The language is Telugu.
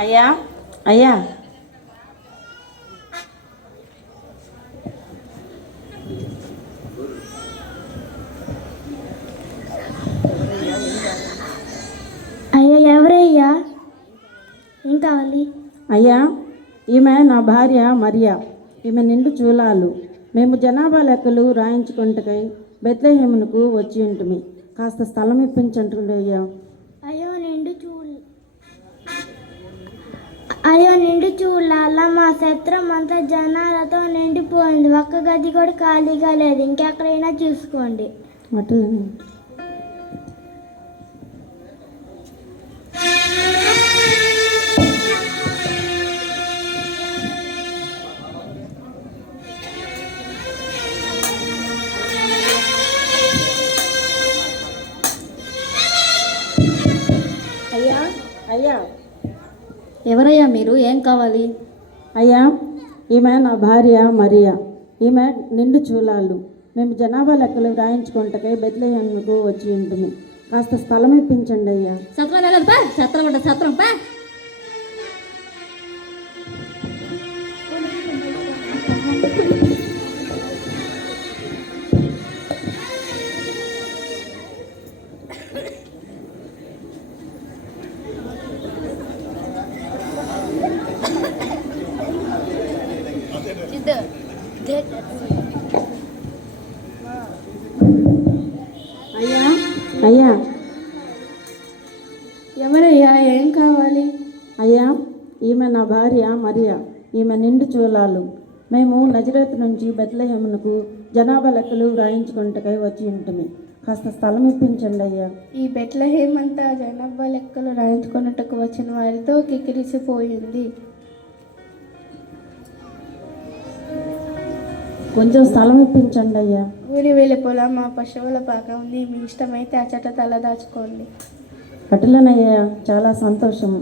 అయ్యా అయ్యా అయ్యా ఎవరయ్యా? ఏం కావాలి? అయ్యా, ఈమె నా భార్య మరియా. ఈమె నిండు చూలాలు. మేము జనాభా లెక్కలు రాయించుకుంటకై బెత్లెహేమునకు వచ్చి ఉంటుమి. కాస్త స్థలం ఇప్పించండి అయ్యా. అయ్యో నిండు చూడాల, మా సత్రం అంతా జనాలతో నిండిపోయింది. ఒక్క గది కూడా ఖాళీగా లేదు. ఇంకెక్కడైనా చూసుకోండి. అట్లనే అయ్యా అయ్యా ఎవరయ్యా మీరు? ఏం కావాలి? అయ్యా, ఈమె నా భార్య మరియా. ఈమె నిండు చూలాలు. మేము జనాభా లెక్కలు రాయించుకుంటకై బెత్లెహేమునకు వచ్చి ఉంటుంది. కాస్త స్థలం ఇప్పించండి అయ్యా. సత్రం వెళ్ళదు పా, సత్రం ఉంటుంది, సత్రం పా. అయ్యా అయ్యా ఎవరయ్యా? ఏం కావాలి? అయ్యా, ఈమె నా భార్య మరియా. ఈమె నిండు చూలాలు. మేము నజరేతు నుంచి బెత్లెహేమునకు జనాభా లెక్కలు వ్రాయించుకుంటకై వచ్చి ఉంటుంది. కాస్త స్థలం ఇప్పించండి అయ్యా. ఈ బెత్లెహేమ్ అంతా జనాభా లెక్కలు రాయించుకున్నట్టుకు వచ్చిన వారితో కిక్కిరిసిపోయింది. కొంచెం స్థలం ఇప్పించండి అయ్యా. ఊరి వెలుపల మా పశువుల పాక ఉంది. మీ ఇష్టమైతే అచ్చట తల దాచుకోండి. అటులనయ్యా, చాలా సంతోషము.